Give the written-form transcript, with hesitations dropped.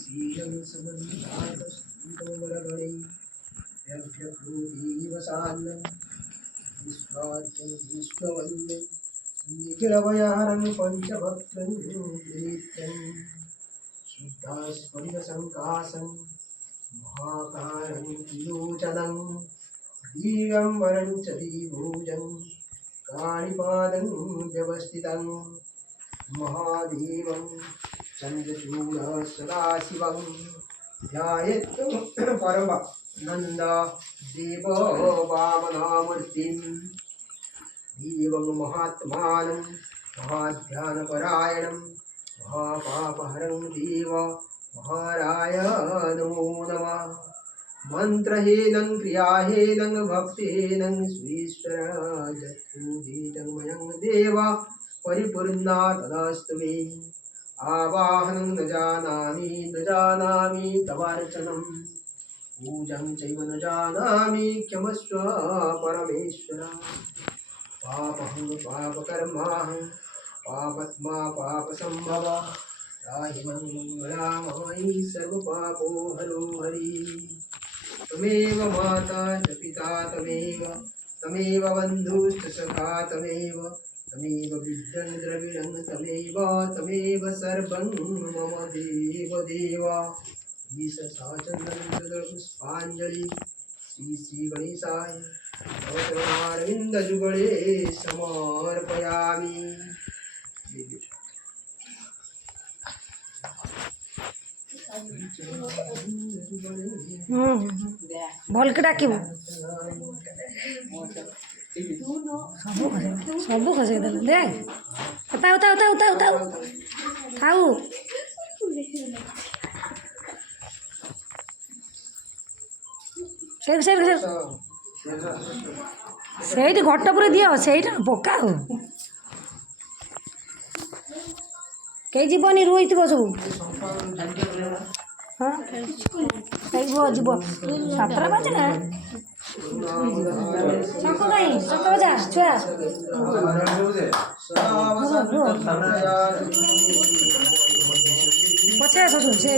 शीलं समन्तातस्तुतोबरगणे व्यभ्यभूतिवसान्नं विश्वाद्यं विश्ववन्द्यं निखिलभयहरं पञ्चभक्त्रं नित्यं शुद्धास्पन्दसङ्कासं महाकारं किलोचनं दिगम्बरं च दिभुजं काणिपादं व्यवस्थितं महादेवं चन्द्रचूड सदाशिवं ध्यायेत् परमानन्द देव वामनामूर्तिं देवं महात्मानं महाध्यानपरायणं महापापहरं देव महाराय नमो नमः। मंत्रहीनं क्रियाहीनं भक्तिहीनं सुईश्वर जत्पूजितं मयं देव परिपूर्णा तदास्तु मे। आवाहनं न जानामि तवार्चनं पूजं चैव न जानामि क्षमस्व परमेश्वर। पापहं पापकर्माहं पापात्मा पापसम्भव त्राहि मां मङ्गलामयि सर्वपापो हरो हरि। तमेव माता च पिता तमेव बन्धुश्च सखा तमेव विद्यं द्रविणं तमेव सर्वं मम देव। ईशसाचन्दनपुष्पाञ्जलि श्री गणेशाय तव चरणारविन्दयुगळे समर्पयामि। भलके डाकिबु सब खसे देले देख उताउ उताउ उताउ उताउ उताउ थाउ ସେଇଠି ଘଟ ଉପରେ ଦିଅ ସେଇଟା ପକା ଆଉ କେହି ଯିବନି ରୋଇଥିବ ସବୁ ହଁ ଯିବ 7ଟା ବାଜିଲା ଶଙ୍ଖ କାଇଁ ଶଙ୍ଖ ବଜା ଛୁଆ ପଛେ ଆସ ସେ